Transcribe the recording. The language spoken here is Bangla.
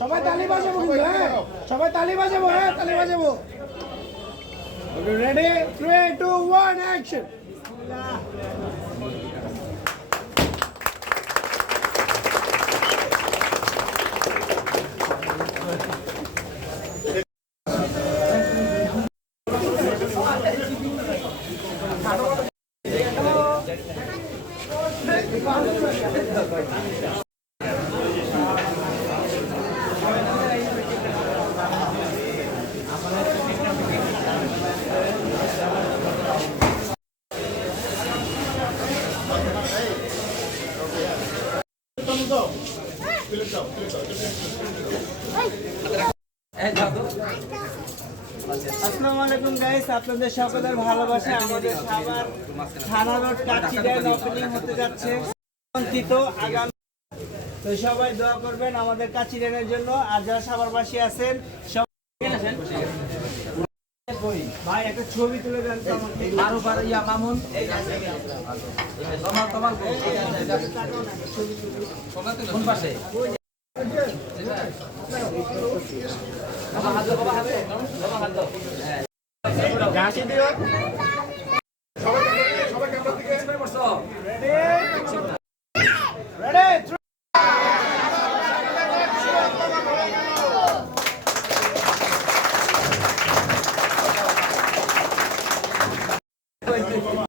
সবাই তালি বাজাবো কিন্তু, হ্যাঁ সবাই তালি বাজাবো, হ্যাঁ তালি বাজাবো। Ready 3 2 1 action. আসসালামু আলাইকুম গাইস, আপনাদের সকলের ভালোবাসা আমাদের সাভার থানা রোড কাচিডায় ওপেনিং হতে যাচ্ছে আগামী। তো সবাই দোয়া করবেন আমাদের কাচিডানের জন্য। আর যারা সাভারবাসী আছেন ভাই একটা ছবি তুলে দেন তো আমাকে। আরো পারে ইয়া মামুন তোমার কোন পাশে সবাই ক্যামেরা দিকে